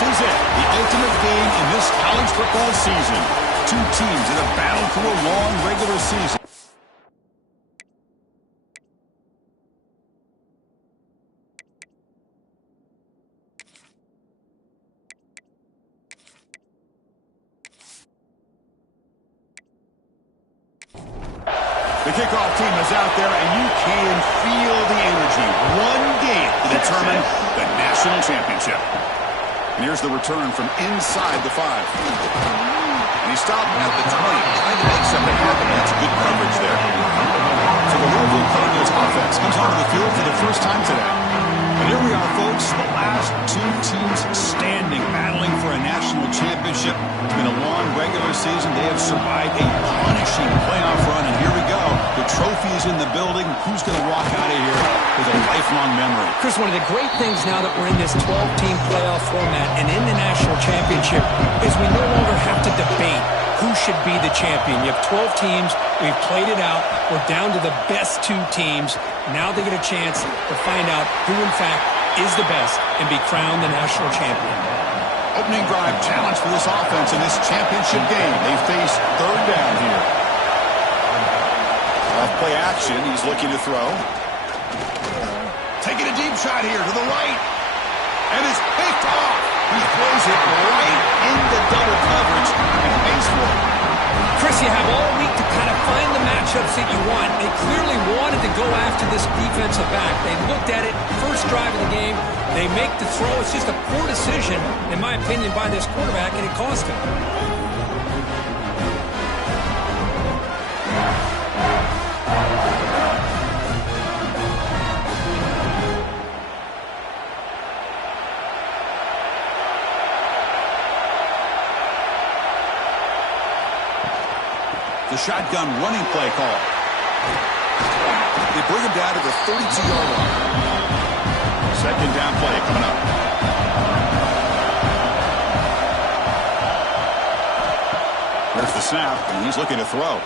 is it, the ultimate game in this college football season. Two teams that have battled through a long regular season. The kickoff team is out there, and you can feel the energy. One game to determine the national championship. And here's the return from inside the 5. And he stopped at the 20, trying to make something happen. That's good coverage there. So the Louisville Cardinals offense comes onto the field for the first time today. And here we are, folks, the last two teams standing, battling for a national championship. It's been a long regular season. They have survived a punishing playoff run, and here we go. The trophy is in the building. Who's going to walk out of here with a lifelong memory? Chris, one of the great things now that we're in this 12-team playoff format and in the national championship is we no longer have to debate who should be the champion. You have 12 teams. We've played it out. We're down to the best 2 teams. Now they get a chance to find out who, in fact, is the best and be crowned the national champion. Opening drive challenge for this offense in this championship game. They face third down here. Off play action. He's looking to throw. Taking a deep shot here to the right. And it's picked off. He throws it right into double coverage and pays for it. Chris, you have all week to kind of find the matchups that you want. They clearly wanted to go after this defensive back. They looked at it, first drive of the game. They make the throw. It's just a poor decision, in my opinion, by this quarterback, and it cost him. The shotgun running play call. They bring him down to the 32-yard line. Second down play coming up. There's the snap, and he's looking to throw.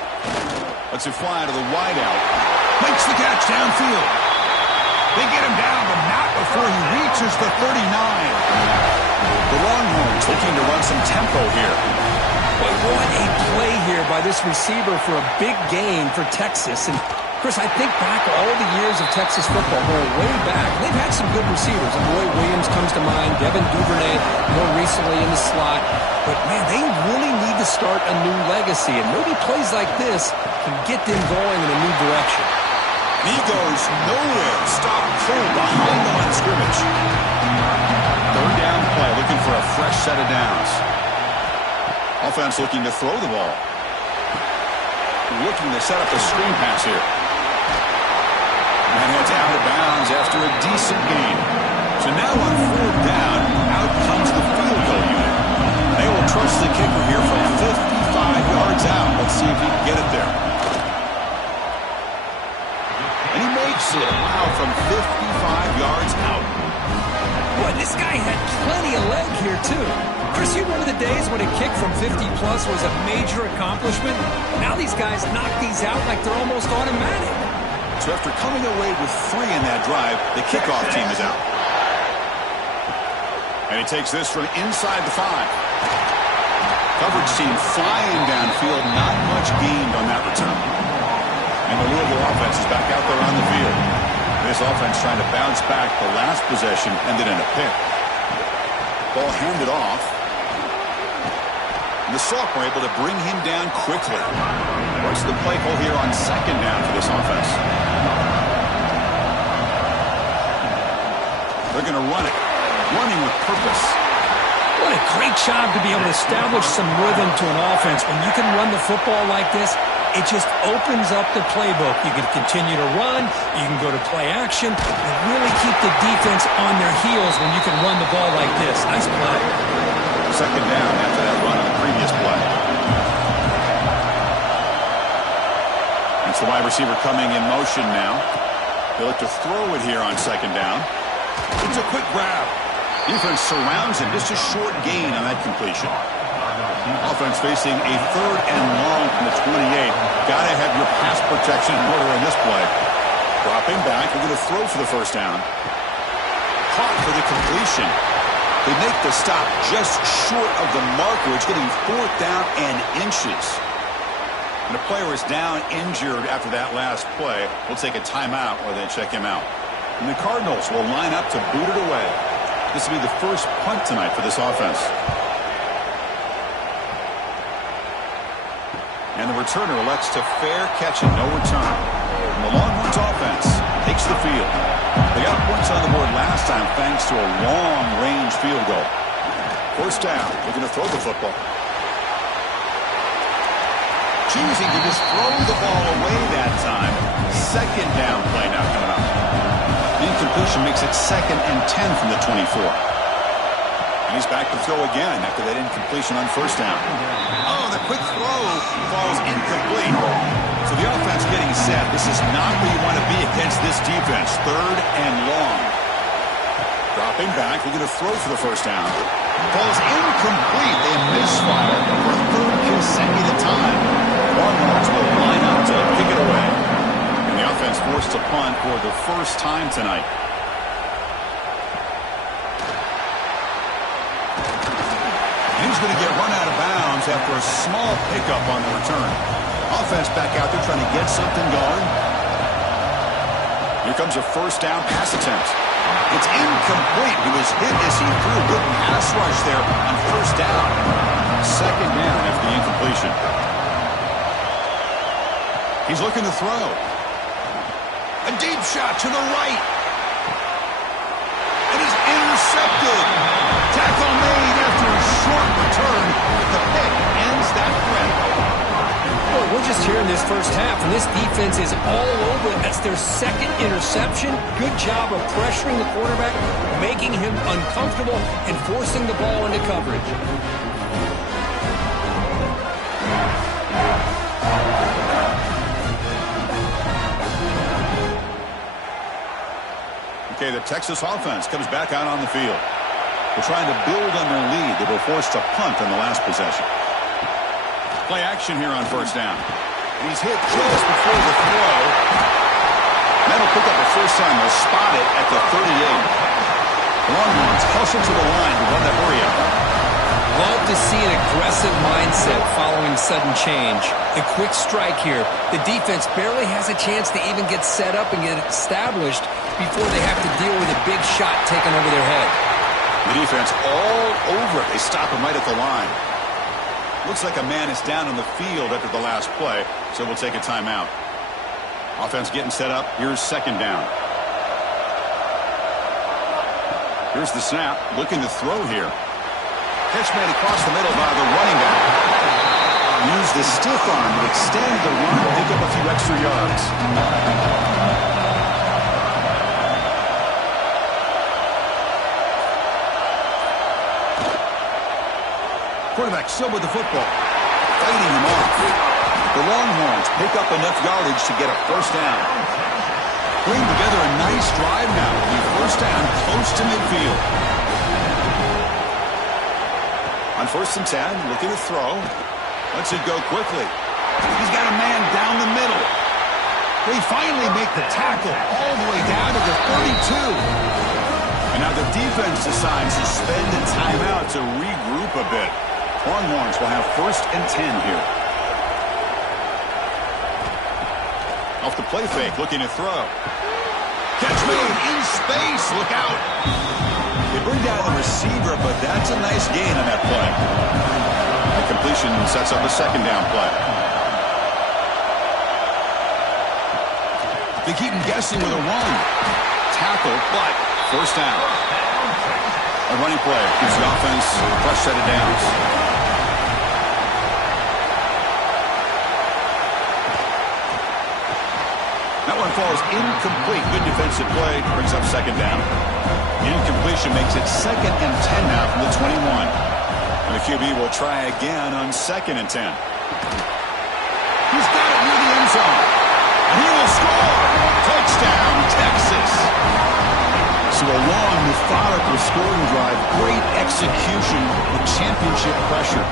Lets it fly to the wideout. Makes the catch downfield. They get him down, but not before he reaches the 39. The Longhorns looking to run some tempo here. But what a play here by this receiver for a big gain for Texas. And, Chris, I think back all the years of Texas football, going way back, they've had some good receivers. And Roy Williams comes to mind, Devin Duvernay more recently in the slot. But, man, they really need to start a new legacy. And maybe plays like this can get them going in a new direction. He goes nowhere. Stop cold behind the line of scrimmage. Third down play, looking for a fresh set of downs. Offense looking to throw the ball. Looking to set up a screen pass here. And it's out of bounds after a decent gain. So now on fourth down, out comes the field goal unit. They will trust the kicker here from 55 yards out. Let's see if he can get it there. And he makes it. Wow, from 55 yards out. Boy, this guy had plenty of leg here, too. Chris, you remember the days when a kick from 50-plus was a major accomplishment? Now these guys knock these out like they're almost automatic. So after coming away with 3 in that drive, the kickoff team is out. And he takes this from inside the 5. Coverage team flying downfield, not much gained on that return. And the Louisville offense is back out there on the field. This offense trying to bounce back. The last possession ended in a pick. Ball handed off. And the Sock were able to bring him down quickly. What's the play call here on second down for this offense? They're going to run it. Running with purpose. What a great job to be able to establish some rhythm to an offense. When you can run the football like this, it just opens up the playbook. You can continue to run. You can go to play action. And really keep the defense on their heels when you can run the ball like this. Nice play. Second down after that run on the previous play. It's the wide receiver coming in motion now. They look to throw it here on second down. It's a quick grab. Defense surrounds him. Just a short gain on that completion. Offense facing a third and long from the 28. Got to have your pass protection in order in this play. Dropping back. We're going to throw for the first down. Caught for the completion. They make the stop just short of the marker. It's getting 4th down and inches. And the player is down injured after that last play. We'll take a timeout while they check him out. And the Cardinals will line up to boot it away. This will be the first punt tonight for this offense. And the returner elects to fair catch and no return. And the Longhorns offense takes the field. They got points on the board last time thanks to a long-range field goal. 1st down. They're going to throw the football. Choosing to just throw the ball away that time. 2nd down play now coming up. The incompletion makes it 2nd and 10 from the 24. And he's back to throw again after that incompletion on 1st down. Oh, the quick throw falls incomplete. So the offense getting set. This is not where you want to be against this defense. 3rd and long. Dropping back. They're going to throw for the 1st down. Falls incomplete. They misfire for a 3rd consecutive time. Longhorns will line up to kick it away. And the offense forced to punt for the first time tonight. And he's going to get run out of bounds after a small pickup on the return. Offense back out there trying to get something going. Here comes a 1st down pass attempt. It's incomplete. He was hit as he threw a good pass rush there on 1st down. 2nd down after the incompletion. He's looking to throw. A deep shot to the right. It is intercepted. Tackle made after a short return. The pick ends that threat. Well, we're just here in this first half, and this defense is all over it. That's their 2nd interception. Good job of pressuring the quarterback, making him uncomfortable, and forcing the ball into coverage. Okay, the Texas offense comes back out on the field. They're trying to build on their lead. They were forced to punt on the last possession. Play action here on 1st down. And he's hit just before the throw. That'll pick up the 1st time. They'll spot it at the 38. The Longhorns hustle to the line to run the hurry up. Love to see an aggressive mindset following sudden change. The quick strike here. The defense barely has a chance to even get set up and get established before they have to deal with a big shot taken over their head. The defense all over it. They stop him right at the line. Looks like a man is down on the field after the last play, so we'll take a timeout. Offense getting set up. Here's 2nd down. Here's the snap. Looking to throw here. Catch made across the middle by the running back. Use the stiff arm to extend the run, pick up a few extra yards. Quarterback still with the football. Fighting him off. The Longhorns pick up enough yardage to get a 1st down. Putting together a nice drive now. The 1st down close to midfield. On 1st and 10, looking to throw. Lets it go quickly. He's got a man down the middle. They finally make the tackle all the way down to the 32. And now the defense decides to spend a timeout to regroup a bit. Longhorns will have 1st and 10 here. Off the play fake, looking to throw. Catch made in space. Look out. They bring down the receiver, but that's a nice gain on that play. The completion sets up a 2nd down play. They keep him guessing with a run. Tackle, but 1st down. A running play gives the offense a fresh set of downs. That one falls incomplete. Good defensive play. Brings up 2nd down. Incompletion makes it 2nd and 10 now from the 21. And the QB will try again on 2nd and 10. He's got it near the end zone. And he will score. Touchdown, Texas. So to a long, methodical scoring drive. Great execution with championship pressure.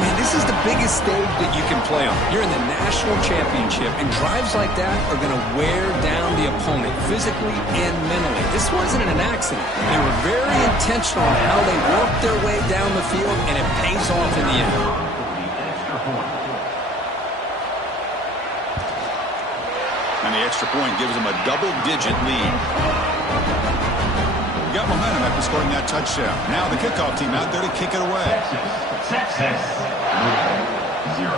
Man, this is the biggest stage that you can play on. You're in the national championship, and drives like that are going to wear down the opponent physically and mentally. This wasn't an accident. They were very intentional on how they worked their way down the field, and it pays off in the end. And the extra point gives them a double-digit lead. Got momentum after scoring that touchdown. Now the kickoff team out there to kick it away. Texas, 0.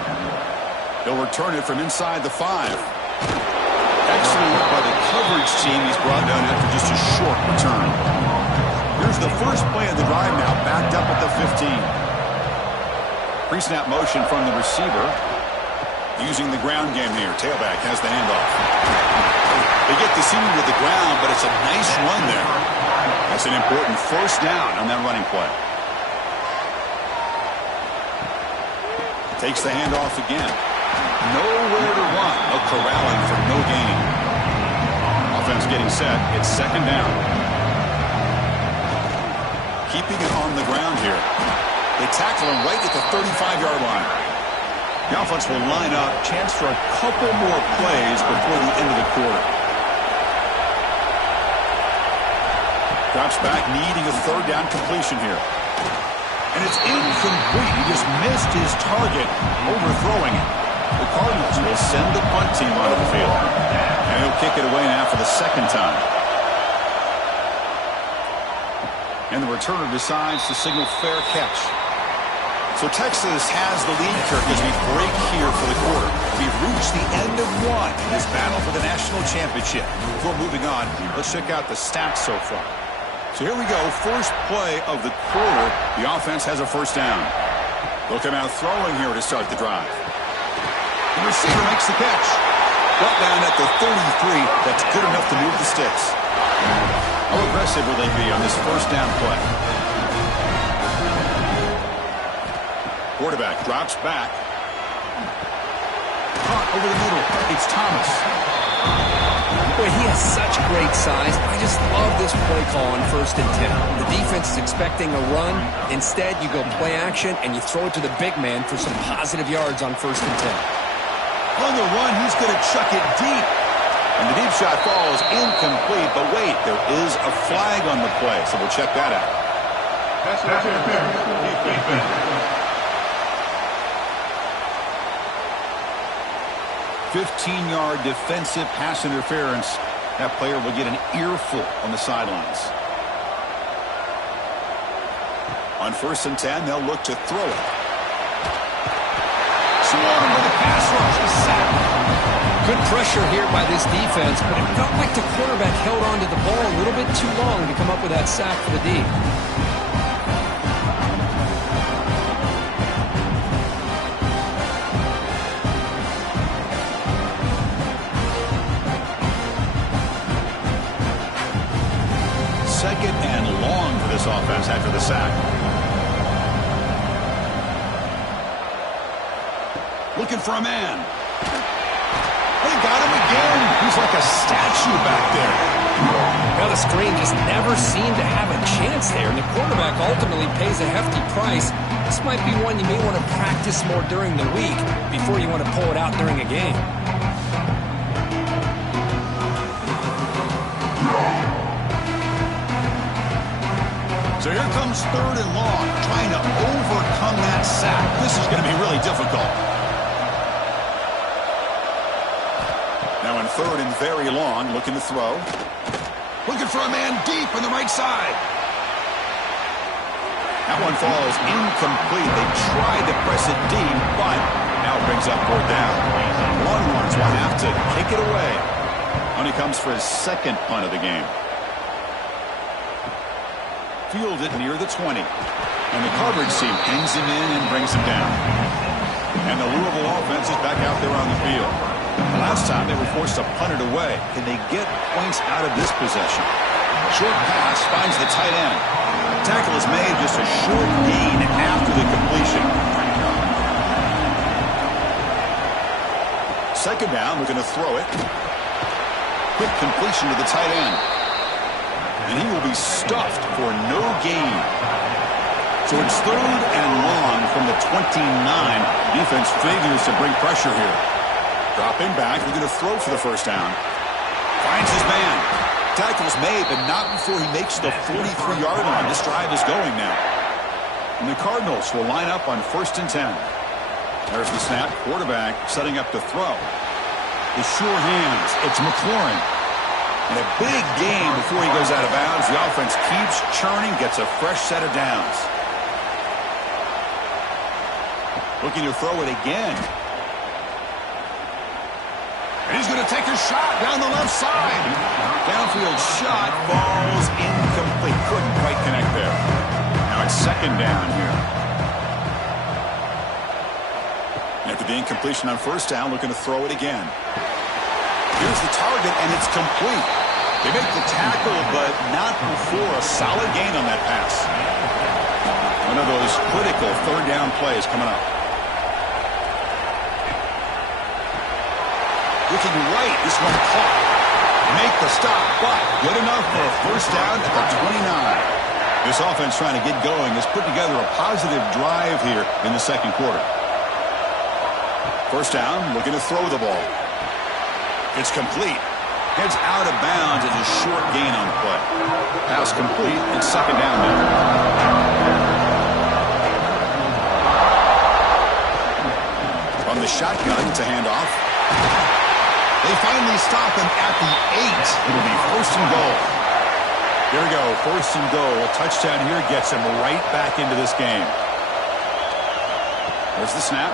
They'll return it from inside the 5. Excellent work by the coverage team. He's brought down after just a short return. Here's the first play of the drive now, backed up at the 15. Pre-snap motion from the receiver. Using the ground game here. Tailback has the handoff. They get the senior to the ground, but it's a nice run there. That's an important first down on that running play. Takes the handoff again. Nowhere to run. No corralling for no gain. Offense getting set. It's second down. Keeping it on the ground here. They tackle him right at the 35-yard line. The offense will line up. Chance for a couple more plays before the end of the quarter. Drops back, needing a third down completion here. And it's incomplete. He just missed his target, overthrowing it. The Cardinals will send the punt team onto the field. And he'll kick it away now for the second time. And the returner decides to signal fair catch. So Texas has the lead, Kirk, as we break here for the quarter. We've reached the end of one in this battle for the national championship. Before moving on, let's check out the stats so far. So here we go. First play of the quarter. The offense has a first down. They'll come out throwing here to start the drive. The receiver makes the catch. Brought down at the 33. That's good enough to move the sticks. How aggressive will they be on this first down play? Quarterback drops back. Caught over the middle. It's Thomas. Boy, he has such great size. I just love this play call on 1st and 10. The defense is expecting a run. Instead, you go play action, and you throw it to the big man for some positive yards on 1st and 10. On the run, he's going to chuck it deep. And the deep shot falls incomplete. But wait, there is a flag on the play, so we'll check that out. That's defense. 15-yard defensive pass interference. That player will get an earful on the sidelines. On 1st and 10, they'll look to throw it. Swarmed with a pass rush, a sack. Good pressure here by this defense, but it felt like the quarterback held on to the ball a little bit too long to come up with that sack for the D. Second and long for this offense after the sack. Looking for a man. They got him again. He's like a statue back there. Well, the screen just never seemed to have a chance there, and the quarterback ultimately pays a hefty price. This might be one you may want to practice more during the week before you want to pull it out during a game. So here comes 3rd and long, trying to overcome that sack. This is going to be really difficult. Now in 3rd and very long, looking to throw. Looking for a man deep on the right side. That one falls incomplete. They tried to press it deep, but now it brings up 4th down. Longhorns will have to kick it away. Only comes for his second punt of the game. Fielded near the 20. And the coverage team pings him in and brings him down. And the Louisville offense is back out there on the field. The last time they were forced to punt it away. Can they get points out of this possession? Short pass finds the tight end. Tackle is made, just a short gain after the completion. Second down, we're going to throw it. Quick completion to the tight end. and he will be stuffed for no gain. So it's 3rd and long from the 29. Defense figures to bring pressure here. Dropping back, looking to throw for the first down. Finds his man. Tackle's made, but not before he makes the 43-yard line. This drive is going now. And the Cardinals will line up on 1st and 10. There's the snap. Quarterback setting up to throw. The sure hands. It's McLaurin. And a big game before he goes out of bounds. The offense keeps churning, gets a fresh set of downs. Looking to throw it again. And he's going to take a shot down the left side. Downfield shot falls incomplete. Couldn't quite connect there. Now it's 2nd down here. After the incompletion on 1st down, looking to throw it again. Here's the target, and it's complete. They make the tackle, but not before a solid gain on that pass. One of those critical 3rd down plays coming up. Looking right, this one caught. Make the stop, but good enough for a 1st down at the 29. This offense trying to get going has put together a positive drive here in the 2nd quarter. 1st down, looking to throw the ball. It's complete. Heads out of bounds. It's a short gain on the play. Pass complete. It's 2nd down now. From the shotgun, it's a handoff. They finally stop him at the 8. It'll be 1st and goal. Here we go. 1st and goal. A touchdown here gets him right back into this game. There's the snap.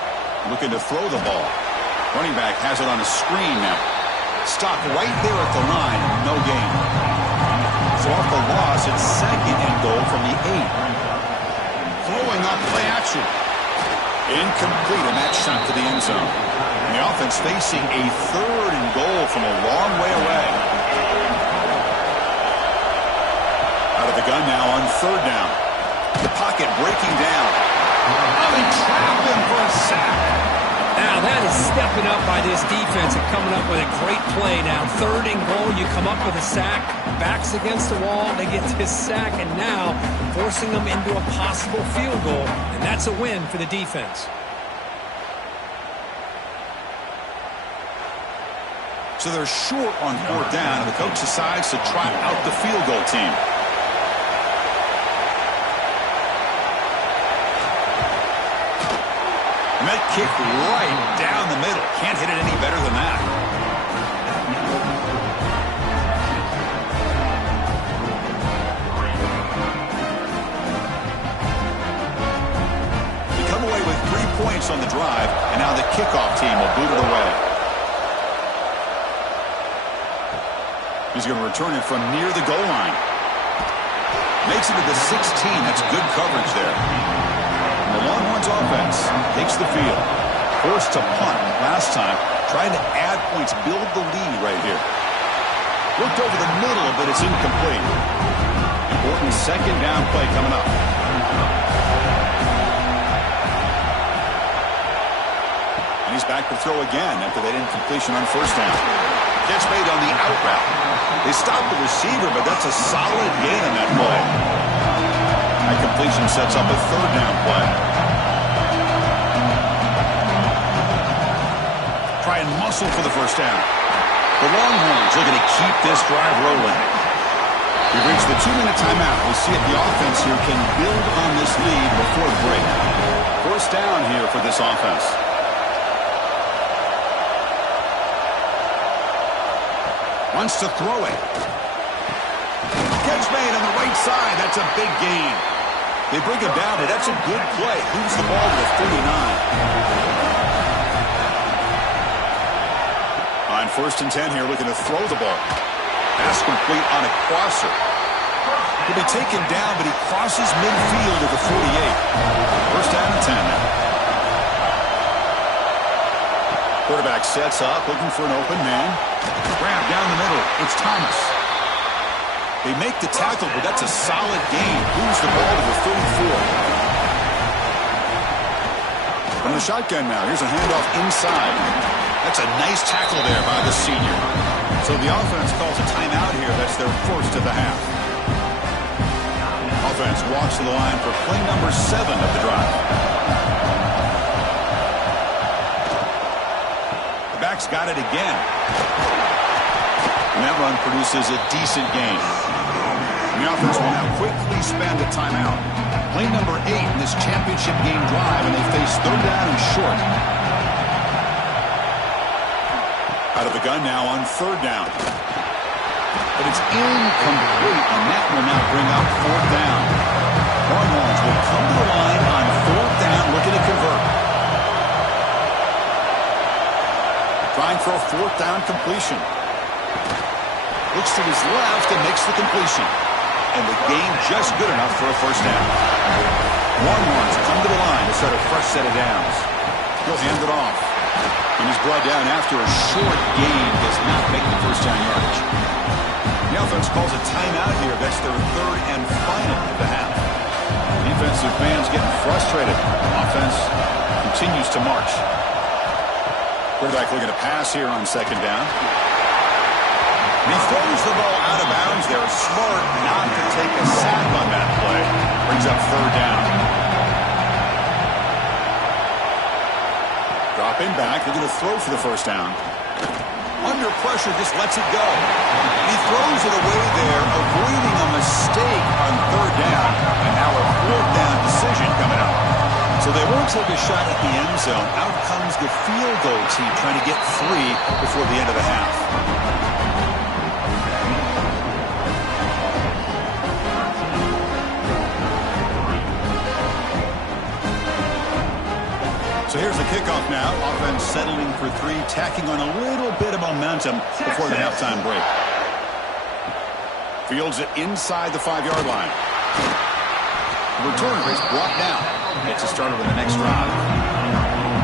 Looking to throw the ball. Running back has it on a screen now. Stopped right there at the line. No gain. So off the loss, it's 2nd and goal from the 8. Throwing up play action. Incomplete, and that shot to the end zone. And the offense facing a 3rd and goal from a long way away. Out of the gun now on 3rd down. The pocket breaking down. Oh, they trap him for a sack. Now that is stepping up by this defense and coming up with a great play. Now 3rd and goal, you come up with a sack, backs against the wall, they get this sack, and now forcing them into a possible field goal, and that's a win for the defense. So they're short on 4th down, and the coach decides to trot out the field goal team. And that kick right down the middle. Can't hit it any better than that. They come away with 3 points on the drive, and now the kickoff team will boot it away. He's going to return it from near the goal line. Makes it to the 16. That's good coverage there. The Longhorns offense takes the field. Forced to punt last time. Trying to add points, build the lead right here. Looked over the middle, but it's incomplete. Important 2nd down play coming up. And he's back to throw again after that incompletion on 1st down. Catch made on the out route. They stopped the receiver, but that's a solid gain on that play. That completion sets up a 3rd down play. Try and muscle for the 1st down. The Longhorns looking to keep this drive rolling. We've reached the 2-minute timeout. We'll see if the offense here can build on this lead before the break. 1st down here for this offense. Wants to throw it. Catch made on the right side. That's a big gain. They bring him down, but that's a good play. Moves the ball to the 49. On 1st and 10 here, looking to throw the ball. Pass complete on a crosser. He'll be taken down, but he crosses midfield at the 48. 1st down and 10 now. Quarterback sets up, looking for an open man. Grab down the middle. It's Thomas. They make the tackle, but that's a solid gain. Moves the ball to the 34. From the shotgun now, here's a handoff inside. That's a nice tackle there by the senior. So the offense calls a timeout here. That's their 1st of the half. offense walks to the line for play number 7 of the drive. The back's got it again. And that run produces a decent gain. And the offense will now quickly spend a timeout. Play number 8 in this championship game drive, and they face 3rd down and short. Out of the gun now on 3rd down. But it's incomplete, and that will now bring up 4th down. Longhorns will come to the line on 4th down, looking to convert. Trying for a 4th down completion. Looks to his left and makes the completion. And the gain just good enough for a 1st down. Longhorns come to the line to start a fresh set of downs. He'll hand it off. And he's brought down after a short gain. Does not make the 1st down yardage. The offense calls a timeout here. That's their 3rd and final of the half. Defensive fans getting frustrated. Offense continues to march. Quarterback looking to pass here on 2nd down. And he throws the ball out of bounds there. Smart not to take a sack on that play. Brings up 3rd down. Dropping back. They're going to throw for the 1st down. Under pressure, just lets it go. He throws it away there, avoiding a mistake on 3rd down. And now a 4th down decision coming up. So they won't take a shot at the end zone. Out comes the field goal team trying to get 3 before the end of the half. So here's the kickoff now. Offense settling for 3, tacking on a little bit of momentum before the halftime break. Fields it inside the 5-yard line. The returner is brought down. Gets a start over the next drive.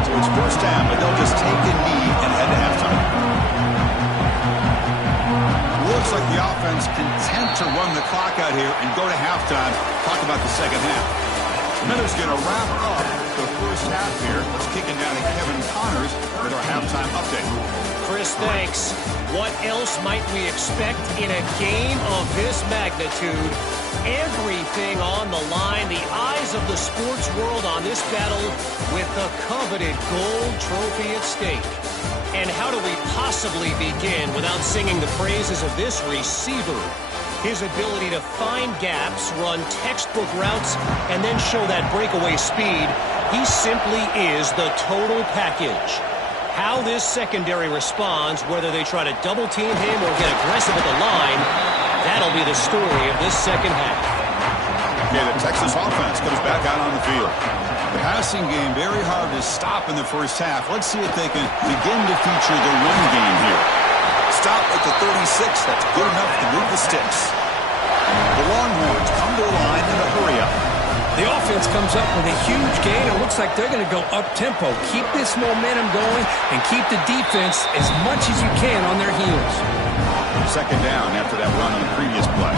So it's 1st down, but they'll just take a knee and head to halftime. Looks like the offense content to run the clock out here and go to halftime. Talk about the 2nd half. Miller's going to wrap up the 1st half here. Let's kick it down to Kevin Connors with our halftime update. Chris, thanks. What else might we expect in a game of this magnitude? Everything on the line, the eyes of the sports world on this battle with the coveted gold trophy at stake. And how do we possibly begin without singing the praises of this receiver? His ability to find gaps, run textbook routes, and then show that breakaway speed. He simply is the total package. How this secondary responds, whether they try to double-team him or get aggressive at the line, that'll be the story of this 2nd half. Okay, the Texas offense comes back out on the field. The passing game very hard to stop in the 1st half. Let's see if they can begin to feature the run game here. Stop at the 36. That's good enough to move the sticks. The Longhorns come to the line in a hurry-up. The offense comes up with a huge gain. It looks like they're going to go up-tempo. Keep this momentum going and keep the defense as much as you can on their heels. 2nd down after that run on the previous play.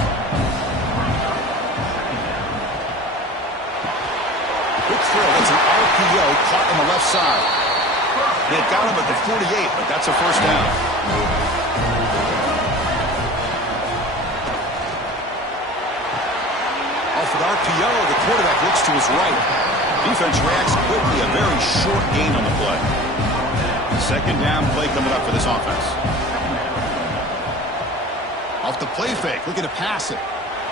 Quick throw. That's an RPO caught on the left side. They got him at the 48, but that's a 1st down. Off an RPO, the quarterback looks to his right. Defense reacts quickly, a very short gain on the play. 2nd down play coming up for this offense. Off the play fake, looking to pass it.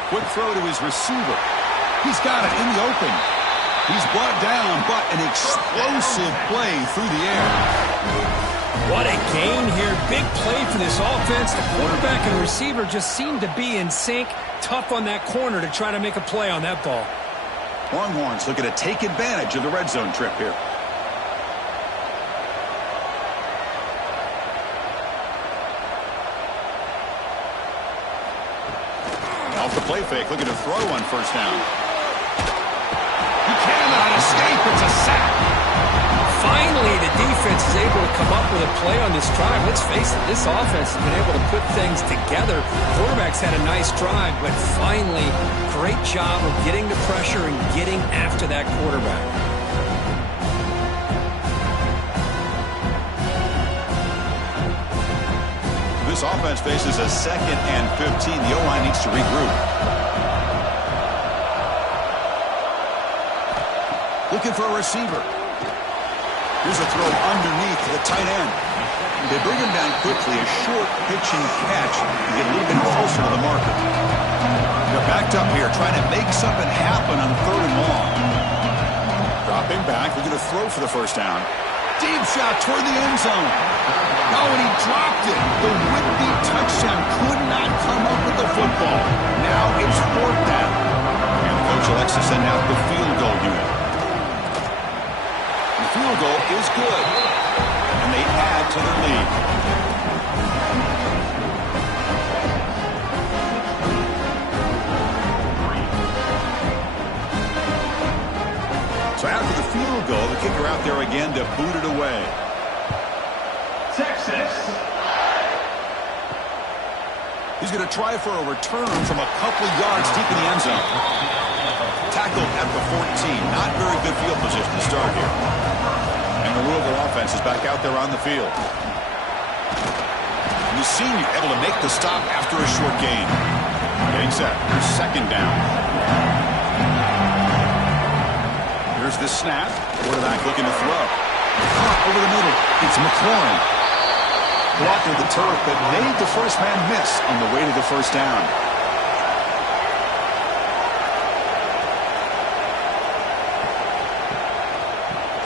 Quick throw to his receiver. He's got it in the open. He's brought down, but an explosive play through the air. What a gain here. Big play for this offense. The quarterback and receiver just seem to be in sync. Tough on that corner to try to make a play on that ball. Longhorns looking to take advantage of the red zone trip here. Off the play fake, looking to throw on 1st down. He cannot escape. It's a sack. Finally, the defense is able to come up with a play on this drive. Let's face it, this offense has been able to put things together. Quarterback's had a nice drive, but finally, great job of getting the pressure and getting after that quarterback. This offense faces a 2nd and 15. The O-line needs to regroup. looking for a receiver. Here's a throw underneath to the tight end. They bring him down quickly, a short pitch and catch to get a little bit closer to the marker. They're backed up here, trying to make something happen on 3rd and long. Dropping back, looking to throw for the first down. Deep shot toward the end zone. No, and he dropped it. The would-be touchdown could not come up with the football. Now it's 4th down. And the coach elects to send out the field goal unit. The field goal is good. And they add to their lead. So after the field goal, the kicker out there again to boot it away. Texas. He's going to try for a return from a couple yards deep in the end zone. Tackled at the 14. Not very good field position to start here. And the Louisville offense is back out there on the field. And the senior able to make the stop after a short gain. Getting set. Here's 2nd down. Here's the snap. Quarterback looking to throw. Caught over the middle. It's McLaurin. Blocked with the turf, but made the first man miss on the way to the first down.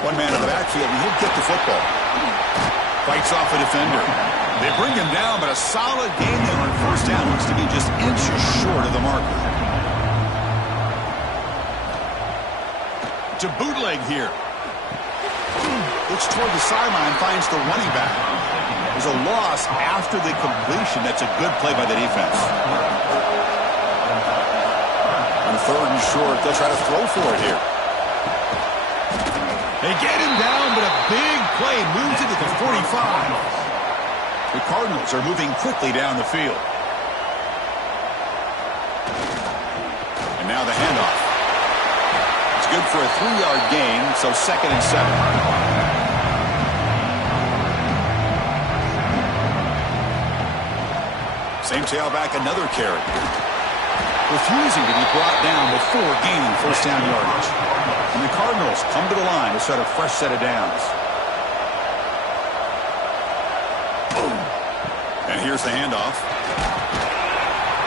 One man in the backfield, and he'll get the football. Fights off a defender. They bring him down, but a solid gain there on 1st down. Looks to be just inches short of the marker. To bootleg here. Looks toward the sideline, finds the running back. There's a loss after the completion. That's a good play by the defense. On 3rd and short, they'll try to throw for it here. They get him down, but a big play moves it to the 45. The Cardinals are moving quickly down the field. And now the handoff. It's good for a 3-yard gain, so 2nd and 7. Same tailback, another carry. Refusing to be brought down before gaining 1st down yardage. And the Cardinals come to the line to set a fresh set of downs. And here's the handoff.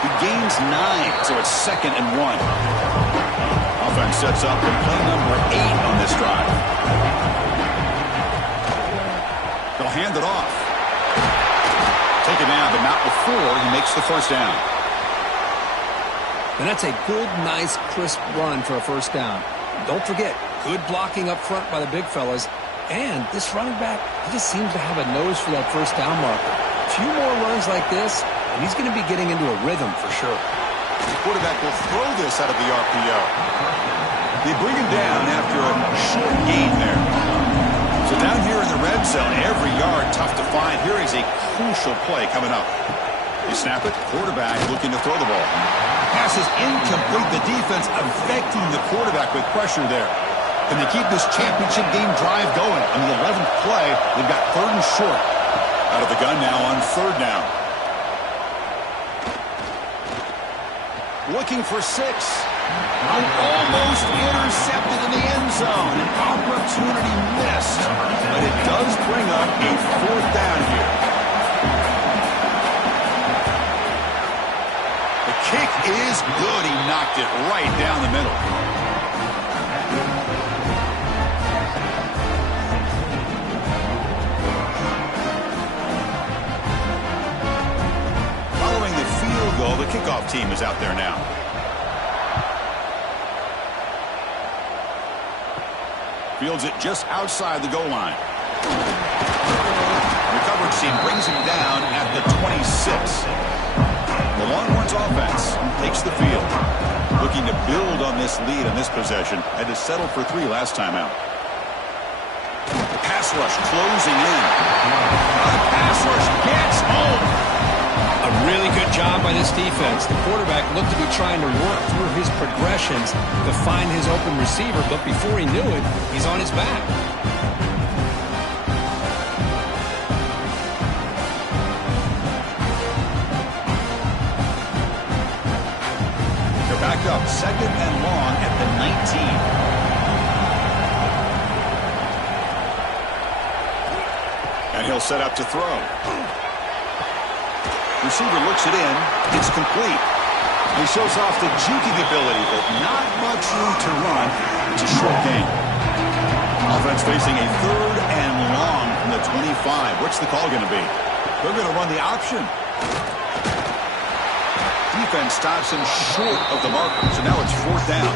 He gains 9, so it's 2nd and 1. Offense sets up with play number 8 on this drive. They'll hand it off. Take it down, but not before he makes the first down. And that's a good, nice, crisp run for a first down. Don't forget, good blocking up front by the big fellas. And this running back, he just seems to have a nose for that first down marker. A few more runs like this, and he's going to be getting into a rhythm for sure. The quarterback will throw this out of the RPO. They bring him down after a short gain there. So down here in the red zone, every yard tough to find. Here is a crucial play coming up. They snap it. Quarterback looking to throw the ball. Pass is incomplete. The defense affecting the quarterback with pressure there. Can they keep this championship game drive going? On the 11th play, they've got 3rd and short. Out of the gun now on 3rd down. Looking for 6. Almost intercepted in the end zone. An opportunity missed. But it does bring up a 4th down here. The kick is good. He knocked it right down the middle. Following the field goal, the kickoff team is out there now. Fields it just outside the goal line. The coverage team brings him down at the 26. The Longhorns offense takes the field. Looking to build on this lead on this possession. Had to settle for 3 last time out. The pass rush closing in. The pass rush gets home. A really good job by this defense. The quarterback looked to be trying to work through his progressions to find his open receiver, but before he knew it, he's on his back. They're backed up 2nd and long at the 19. And he'll set up to throw. Receiver looks it in. It's complete. He shows off the juking ability, but not much room to run. It's a short game. Offense facing a 3rd and long from the 25. What's the call going to be? They're going to run the option. Defense stops him short of the marker, so now it's 4th down.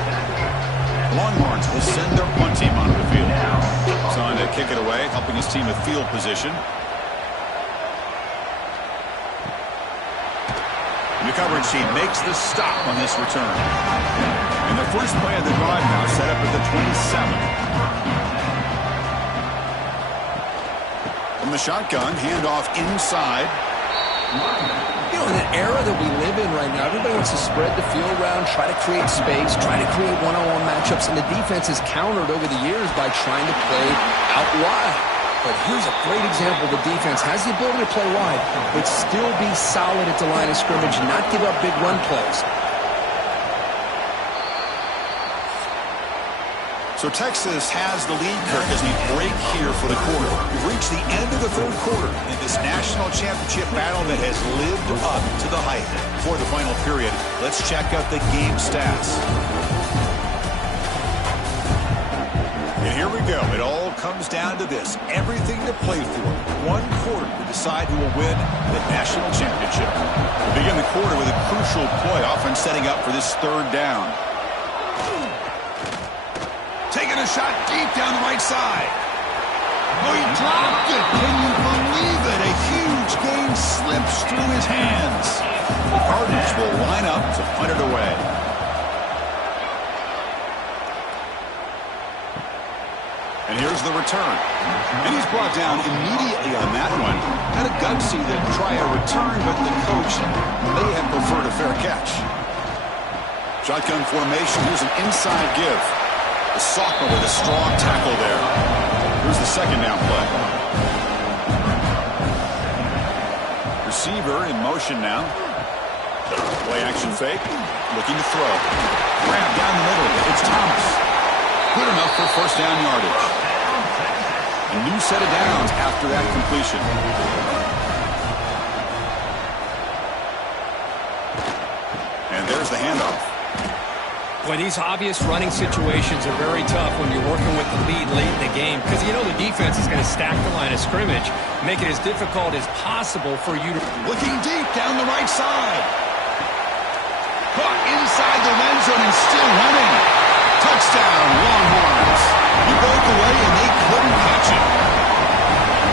Longhorns will send their punt team onto the field. He's on to kick it away, helping his team with field position. The coverage team makes the stop on this return. And the first play of the drive now set up at the 27. From the shotgun, handoff inside. You know, in the era that we live in right now, everybody wants to spread the field around, try to create space, try to create one-on-one matchups, and the defense has countered over the years by trying to play out wide. But here's a great example. The defense has the ability to play wide, but still be solid at the line of scrimmage and not give up big run plays. So Texas has the lead, Kirk, as we break here for the quarter. We've reached the end of the 3rd quarter in this national championship battle that has lived up to the hype. For the final period, let's check out the game stats. And here we go. It all comes down to this. Everything to play for. 1 quarter to decide who will win the national championship. We begin the quarter with a crucial play, offense setting up for this 3rd down. Taking a shot deep down the right side. Oh, he dropped it. Can you believe it? A huge gain slips through his hands. The Cardinals will line up to punt it away. And here's the return. And he's brought down immediately on that one. Kind of gutsy to try a return, but the coach may have preferred a fair catch. Shotgun formation. Here's an inside give. The sophomore with a strong tackle there. Here's the 2nd down play. Receiver in motion now. Play action fake. Looking to throw. Grab down the middle. It's Thomas. Good enough for 1st down yardage. A new set of downs after that completion. And there's the handoff. Boy, these obvious running situations are very tough when you're working with the lead late in the game because you know the defense is going to stack the line of scrimmage, make it as difficult as possible for you to... Looking deep down the right side. Caught inside the end zone and still running. Touchdown, Longhorns. He broke away and they couldn't catch him.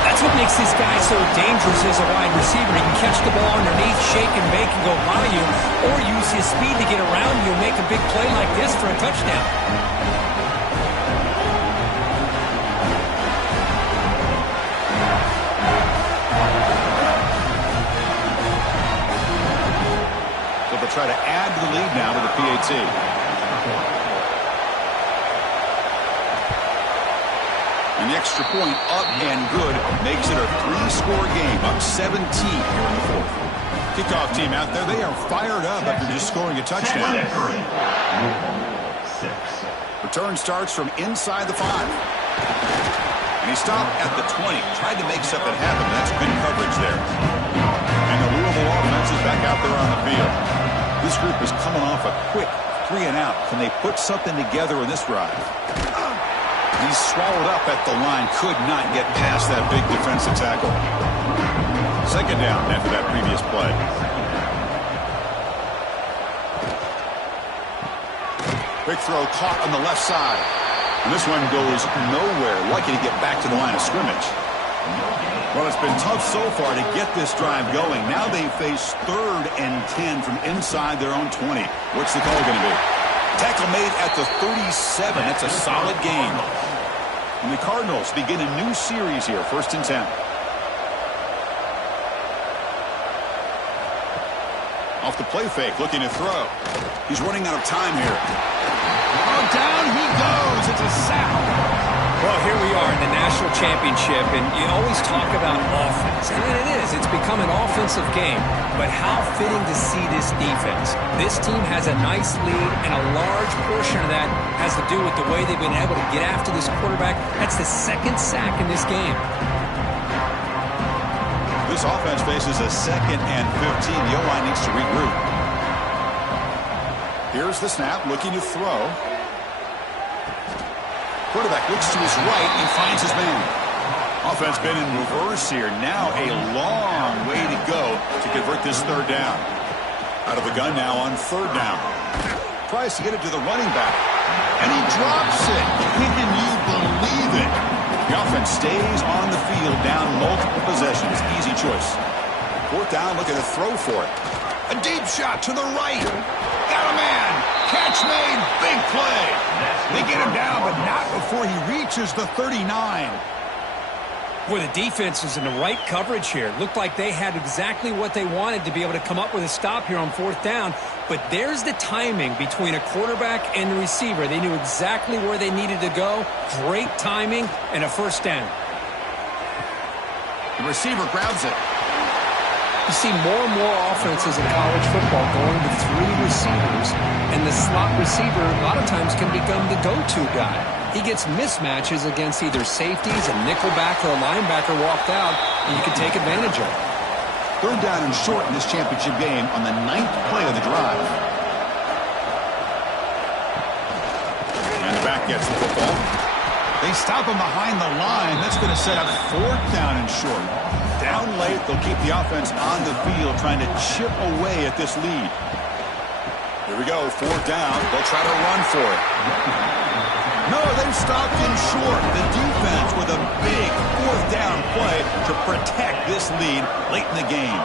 That's what makes this guy so dangerous as a wide receiver. He can catch the ball underneath, shake and bake and go by you, or use his speed to get around you and make a big play like this for a touchdown. So they'll try to add to the lead now to the PAT. And the extra point up and good makes it a 3-score game, up 17 here in the 4th. Kickoff team out there, they are fired up after just scoring a touchdown. Return starts from inside the 5. And he stopped at the 20, tried to make something happen, but that's good coverage there. And the Louisville offense is back out there on the field. This group is coming off a quick 3-and-out. Can they put something together in this drive? He's swallowed up at the line, could not get past that big defensive tackle. 2nd down after that previous play. Quick throw caught on the left side. And this one goes nowhere, lucky to get back to the line of scrimmage. Well, it's been tough so far to get this drive going. Now they face 3rd and 10 from inside their own 20. What's the call going to be? Tackle made at the 37. That's a solid gain. And the Cardinals begin a new series here, 1st and 10. Off the play fake, looking to throw. He's running out of time here. Oh, down he goes. It's a sack. Well, here we are in the national championship, and you always talk about offense. And it is. It's become an offensive game. But how fitting to see this defense. This team has a nice lead, and a large portion of that has to do with the way they've been able to get after this quarterback. That's the 2nd sack in this game. This offense faces a 2nd and 15. The O-line needs to regroup. Here's the snap, looking to throw. Quarterback looks to his right and finds his man. Offense been in reverse here. Now a long way to go to convert this 3rd down. Out of the gun now on 3rd down. Tries to get it to the running back. And he drops it. Can you believe it? The offense stays on the field down multiple possessions. Easy choice. 4th down, looking to throw for it. A deep shot to the right. Got a man. Catch made. Big play. They get him down, but not before he reaches the 39. Boy, the defense is in the right coverage here. Looked like they had exactly what they wanted to be able to come up with a stop here on 4th down. But there's the timing between a quarterback and the receiver. They knew exactly where they needed to go. Great timing and a 1st down. The receiver grabs it. You see more and more offenses in college football going with 3 receivers, and the slot receiver a lot of times can become the go-to guy. He gets mismatches against either safeties, a nickelback, or a linebacker walked out, and you can take advantage of it. 3rd down and short in this championship game on the 9th play of the drive. And the back gets the football. They stop him behind the line. That's going to set up 4th down and short. Down late, they'll keep the offense on the field trying to chip away at this lead. Here we go, 4th down. They'll try to run for it. No, they've stopped him short. The defense with a big 4th down play to protect this lead late in the game.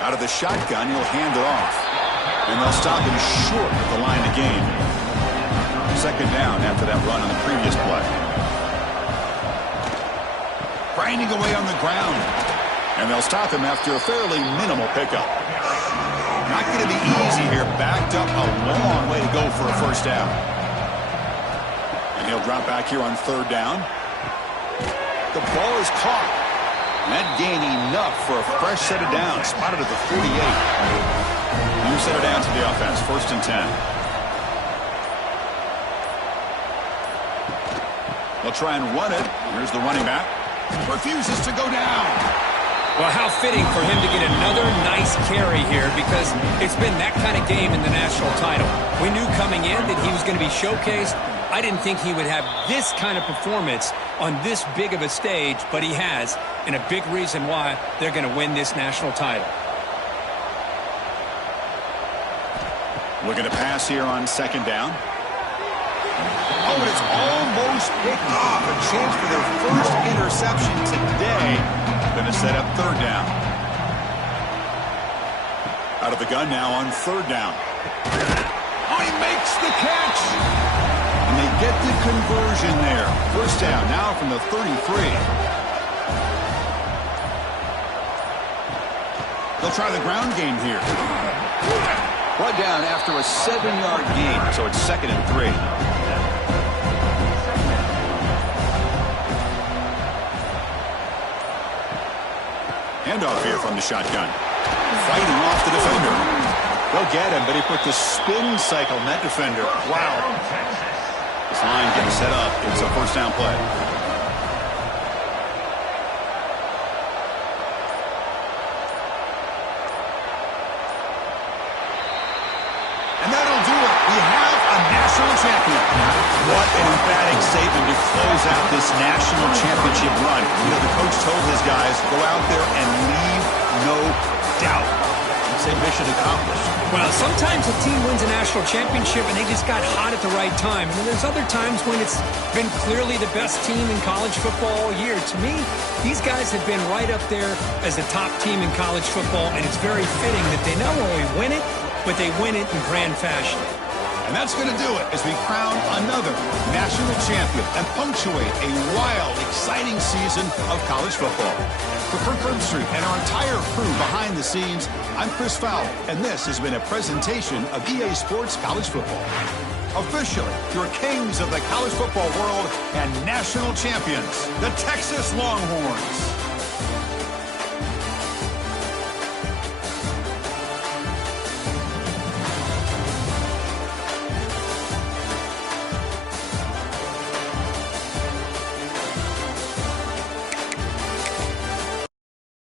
Out of the shotgun, he'll hand it off. And they'll stop him short at the line of game. 2nd down after that run on the previous play. Grinding away on the ground. And they'll stop him after a fairly minimal pickup. Not going to be easy here. Backed up a long way to go for a 1st down. And he'll drop back here on 3rd down. The ball is caught. And that gained enough for a fresh set of downs. Spotted at the 48. New set of downs to the offense. 1st and 10. They'll try and run it. Here's the running back. Refuses to go down. Well, how fitting for him to get another nice carry here, because it's been that kind of game in the national title. We knew coming in that he was going to be showcased. I didn't think he would have this kind of performance on this big of a stage, but he has, and a big reason why they're going to win this national title. Looking to pass here on 2nd down. Oh, and it's almost picked off. A chance for their first interception today. Going to set up 3rd down. Out of the gun now on 3rd down. Oh, he makes the catch. And they get the conversion there. 1st down now from the 33. They'll try the ground game here. Brought down after a 7-yard gain, so it's 2nd and 3. Handoff here from the shotgun. Fighting off the defender. They'll get him, but he put the spin cycle on that defender. Wow. This line getting set up. It's a 1st down play. And that'll do it. We have a national champion. What an emphatic statement to close out this national championship run. You know, the coach told his guys, go out there and leave no doubt. Say mission accomplished. Well, sometimes a team wins a national championship and they just got hot at the right time. And then there's other times when it's been clearly the best team in college football all year. To me, these guys have been right up there as the top team in college football, and it's very fitting that they not only win it, but they win it in grand fashion. And that's going to do it as we crown another national champion and punctuate a wild, exciting season of college football. For Kirk Herbstreit and our entire crew behind the scenes, I'm Chris Fowler, and this has been a presentation of EA Sports College Football. Officially, your kings of the college football world and national champions, the Texas Longhorns.